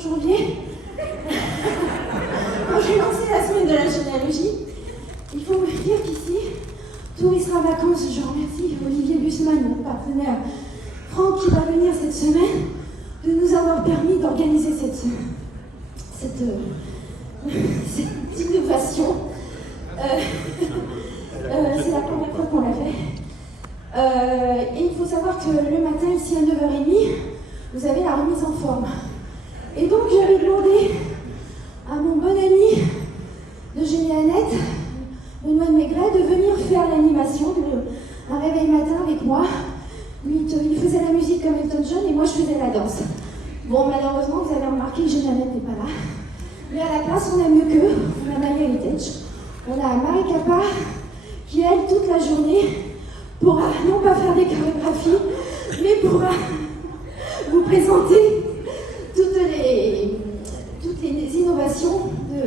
janvier, quand j'ai lancé la semaine de la généalogie, il faut me dire qu'ici, tout y sera vacances. Je remercie Olivier Busman, mon partenaire, Franck, qui va venir cette semaine, de nous avoir permis d'organiser cette innovation. C'est la première fois qu'on l'a fait. Et il faut savoir que le matin, ici à 9h30, vous avez la remise en forme. Et donc, j'avais demandé à mon bon ami de Génie Annette, Benoît de Maigret, de venir faire l'animation, un réveil matin avec moi. Lui, il faisait la musique comme Elton John et moi, je faisais la danse. Bon, malheureusement, vous avez remarqué que Génie Annette n'est pas là. Mais à la place, on a mieux qu'eux. On a My Heritage. On a Marie Capa, qui, elle, toute la journée, pourra non pas faire des chorégraphies, mais pourra vous présenter toutes les innovations de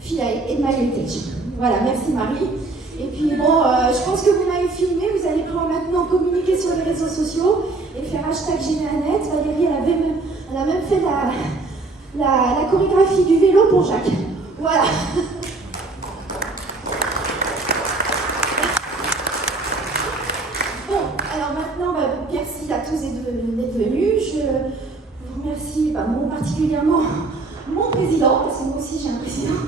FIAI et de My Heritage. Voilà, merci Marie. Et puis bon, je pense que vous m'avez filmé, vous allez pouvoir maintenant communiquer sur les réseaux sociaux et faire hashtag Génie Annette. Valérie, elle a même fait la chorégraphie du vélo pour Jacques. Voilà. Alors maintenant, merci à tous d'être venus. Je vous remercie particulièrement mon président, parce que moi aussi j'ai un président,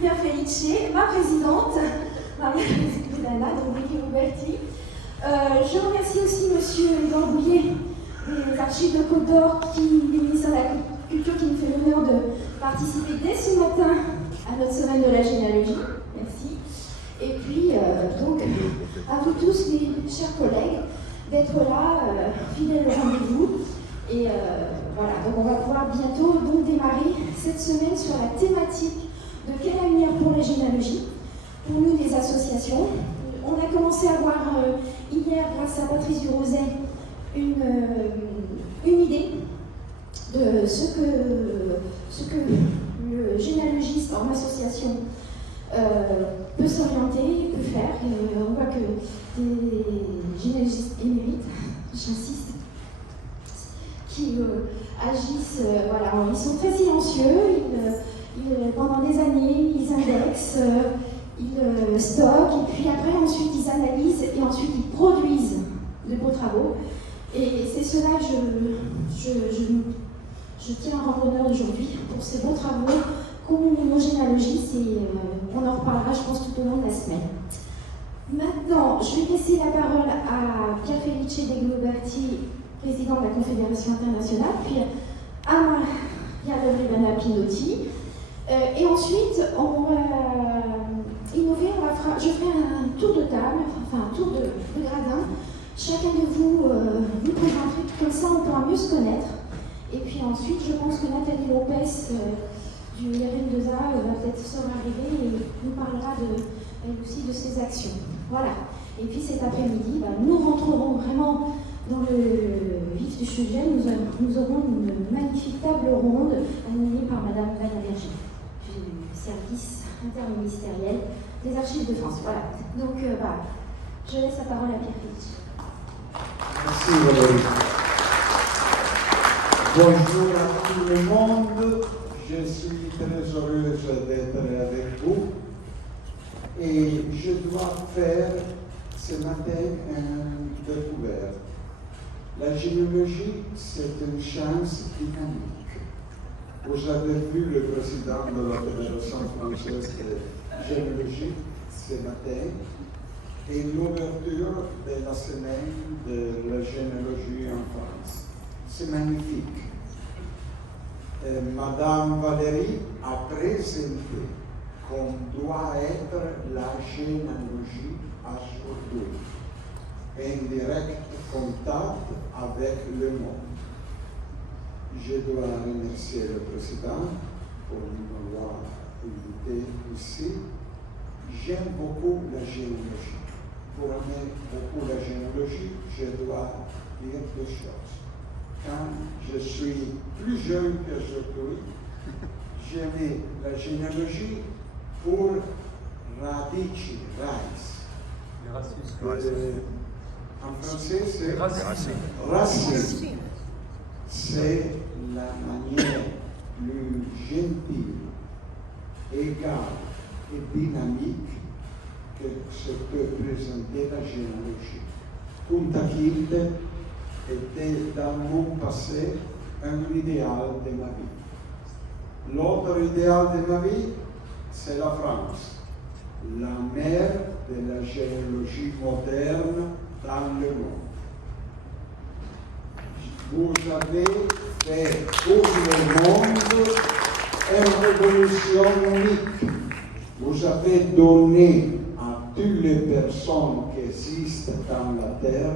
Pierre Felice, ma présidente, Maria Pedana, donc Vicky Roberti. Je remercie aussi monsieur Edouard Bouillet des Archives de Côte d'Or, du ministère de la Culture, qui nous fait l'honneur de participer dès ce matin à notre semaine de la généalogie. Merci. Et puis, donc, à vous tous, mes chers collègues, d'être là, fidèles au rendez-vous. Et voilà, donc on va pouvoir bientôt donc démarrer cette semaine sur la thématique de quel avenir pour la généalogie, pour nous les associations. On a commencé à voir hier, grâce à Patrice Duroset, une idée de ce que le généalogiste en association peut s'orienter, peut faire. Et on voit que des généalogistes émérites, j'insiste, qui agissent, voilà, ils sont très silencieux, pendant des années, ils indexent, ils stockent, et puis après, ensuite, ils analysent, et ensuite, ils produisent de beaux travaux. Et c'est cela que je tiens à rendre honneur aujourd'hui pour ces beaux travaux qu'ont nos généalogistes, et on en reparlera, je pense, tout au long de la semaine. Maintenant, je vais laisser la parole à Pierre Felice de Globerti, président de la Confédération internationale, puis à Maria Loredana Pinotti. Et ensuite, on va innover, je ferai un tour de table, enfin un tour de gradin. Chacun de vous vous présenterez, comme ça on pourra mieux se connaître. Et puis ensuite, je pense que Nathalie Lopez du RN2A va peut-être se arriver et nous parlera elle aussi de ses actions. Voilà. Et puis cet après-midi, nous rentrerons vraiment dans le vif du sujet. Nous aurons une magnifique table ronde animée par Madame Valérie Berger du service interministériel des Archives de France. Voilà. Donc, je laisse la parole à Pierre Felice. Merci Valérie. Bonjour à tout le monde. Je suis très heureuse d'être avec vous. Et je dois faire ce matin une découverte. La généalogie, c'est une science dynamique. Vous avez vu le président de la Fédération française de généalogie ce matin et l'ouverture de la semaine de la généalogie en France. C'est magnifique. Madame Valérie a présenté qu'on doit être la généalogie aujourd'hui, en direct contact avec le monde. Je dois remercier le président pour m'avoir invité ici. J'aime beaucoup la généalogie. Pour aimer beaucoup la généalogie, je dois dire deux choses. Quand je suis plus jeune qu'aujourd'hui, j'aimais la généalogie pour radici, rais. En français, c'est racine. C'est la manière plus gentile, égale et dynamique que se peut présenter la généalogie. Punta Kilde était dans mon passé un idéal de ma vie. L'autre idéal de ma vie, c'est la France, la mère de la généalogie moderne dans le monde. Vous avez fait pour le monde une révolution unique. Vous avez donné à toutes les personnes qui existent dans la Terre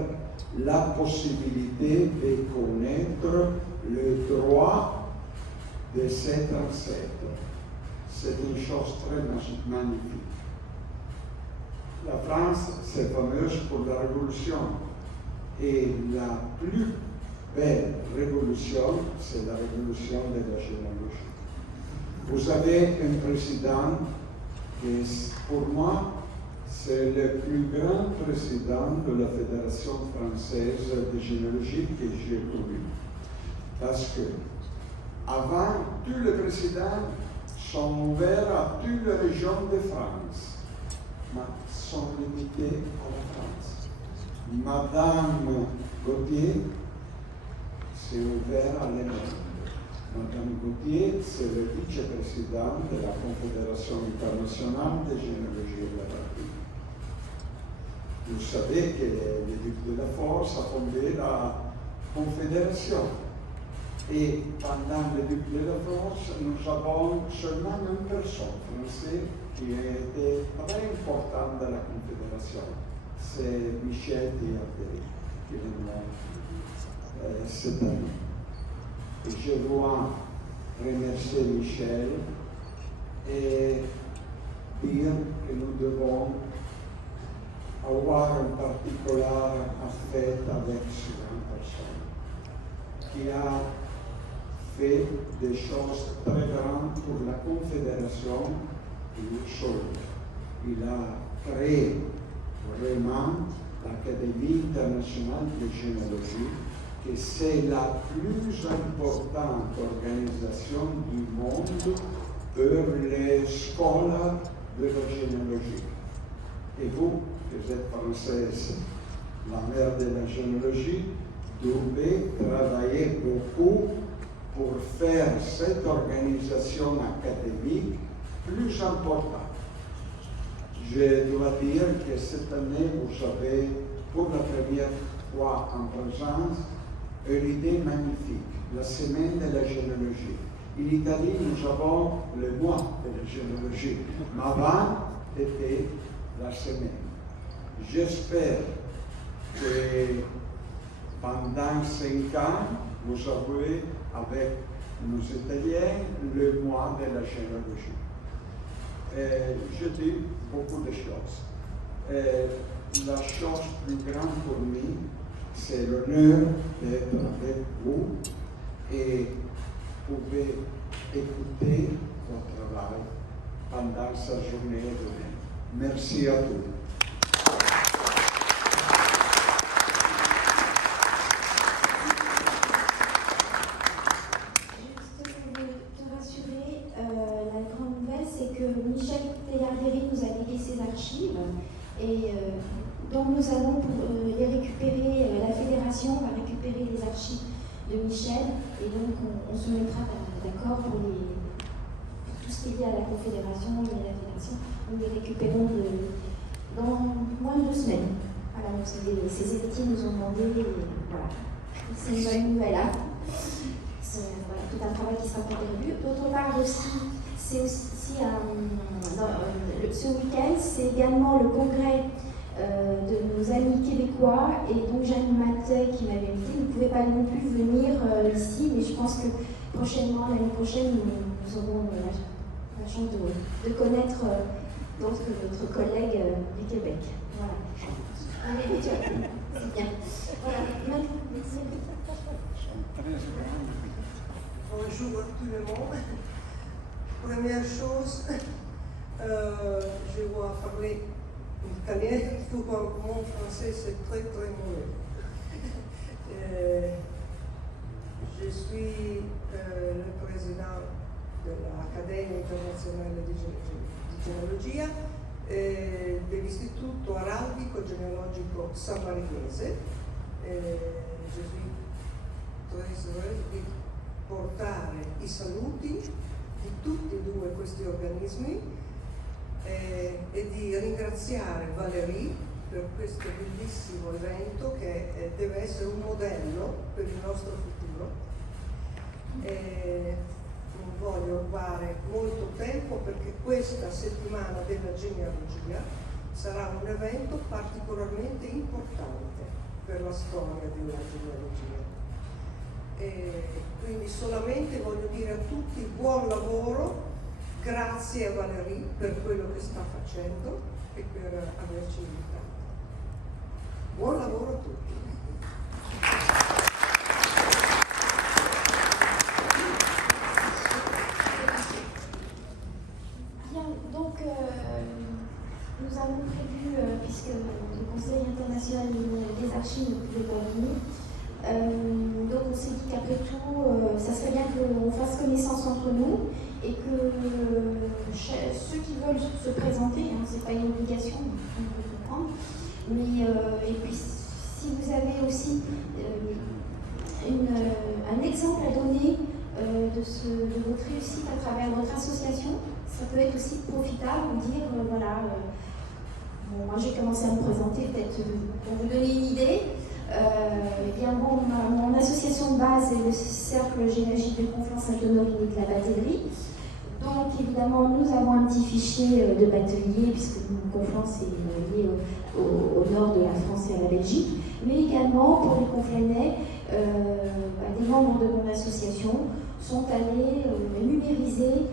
la possibilité de connaître le droit de cet ancêtre. C'est une chose très magnifique. La France, c'est fameuse pour la révolution. Et la plus belle révolution, c'est la révolution de la généalogie. Vous avez un président qui, pour moi, c'est le plus grand président de la Fédération française de généalogie que j'ai connu. Parce que, avant, tous les présidents sont ouverts à toutes les régions de France, mais sont limités à la France. Madame Gauthier s'est ouverte à l'Europe. Madame Gauthier, c'est le vice-président de la Confédération internationale de généalogie et de la République. Vous savez que le duc de la Force a fondé la Confédération. Et pendant le duc de la Force, nous avons seulement une personne française qui a été très importante dans la Confédération. C'est Michel Théardé, qui est mort cette année. Et je dois remercier Michel et dire que nous devons avoir un particulier affect avec cette personne qui a fait des choses très grandes pour la Confédération et le sol. Il a créé vraiment l'Académie internationale de généalogie, que c'est la plus importante organisation du monde pour les scholars de la généalogie. Et vous, qui êtes française, la mère de la généalogie, devez travailler beaucoup pour faire cette organisation académique plus importante. Je dois dire que cette année, vous avez, pour la première fois en présence, une idée magnifique, la semaine de la généalogie. En Italie, nous avons le mois de la généalogie, mais avant, c'était la semaine. J'espère que pendant 5 ans, vous avez, avec nos Italiens, le mois de la généalogie. Je dis beaucoup de choses. La chose plus grande pour moi, c'est l'honneur d'être avec vous et vous pouvez écouter votre travail pendant sa journée demain. Merci à tous. Et donc nous allons les récupérer, la fédération va récupérer les archives de Michel et donc on se mettra d'accord pour tout ce qui est lié à la confédération et à la fédération. Nous les récupérons dans moins de 2 semaines. Voilà, donc ces héritiers nous ont demandé, voilà, c'est une bonne nouvelle. Hein. Voilà, tout un travail qui sera intervenu. D'autre part aussi, c'est aussi ce week-end, c'est également le congrès de nos amis québécois et donc Jeanne Matet qui m'avait invité. Vous ne pouvez pas non plus venir ici, mais je pense que prochainement, l'année prochaine, nous aurons la chance de connaître d'autres collègues du Québec. Voilà. Allez, c'est bien. Voilà. Bonjour à tout le monde. Première chose, je vais parler en italien. Pour mon français, c'est très très mauvais. Je suis le président de l'Accademia Internazionale di Genealogia dell'Istituto Araldico Genealogico Sammarinese. Je suis très heureuse di portare i saluti di tutti e due questi organismi e di ringraziare Valérie per questo bellissimo evento che deve essere un modello per il nostro futuro. Non voglio rubare molto tempo perché questa settimana della genealogia sarà un evento particolarmente importante per la storia della genealogia. Quindi solamente voglio dire a tutti buon lavoro, grazie a Valérie per quello che sta facendo e per averci invitato. Buon lavoro a tutti. Bien, donc nous avons prévu, puisque le Conseil international des archives ne pouvait pas venir, donc on s'est dit qu'après tout, ça serait bien qu'on fasse connaissance entre nous et que ceux qui veulent se présenter, hein, c'est pas une obligation, on peut comprendre, mais et puis si vous avez aussi un exemple à donner de votre réussite à travers votre association, ça peut être aussi profitable, vous dire voilà, bon, moi j'ai commencé à me présenter, peut-être pour vous donner une idée. Eh bien bon, mon association de base est le Cercle généalogique de Conflans Sainte-Honorine de la Batellerie. Donc évidemment nous avons un petit fichier de bateliers puisque Conflans est lié au nord de la France et à la Belgique, mais également pour les Conflanais, des membres de mon association sont allés numériser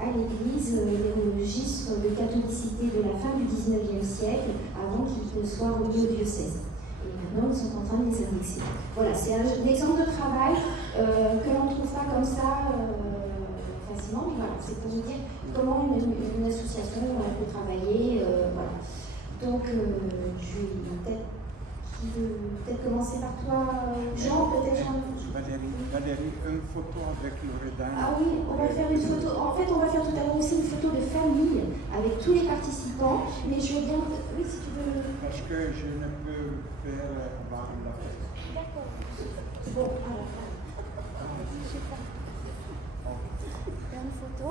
à l'église les registres de catholicité de la fin du 19e siècle avant qu'ils ne soient remis au diocèse. Et maintenant, ils sont en train de les indexer. Voilà, c'est un exemple de travail que l'on ne trouve pas comme ça facilement, mais voilà, c'est pour vous dire comment une association peut travailler. Voilà. Donc, je vais peut-être commencer par toi, Jean, peut-être Jean. Valérie, une photo avec Loredana. Ah oui, on va faire une photo. En fait, on va faire tout à l'heure aussi une photo de famille avec tous les participants. Mais je veux bien. Oui, si tu veux. Parce que je ne peux faire voir la photo. D'accord. Bon, alors. Faire une photo.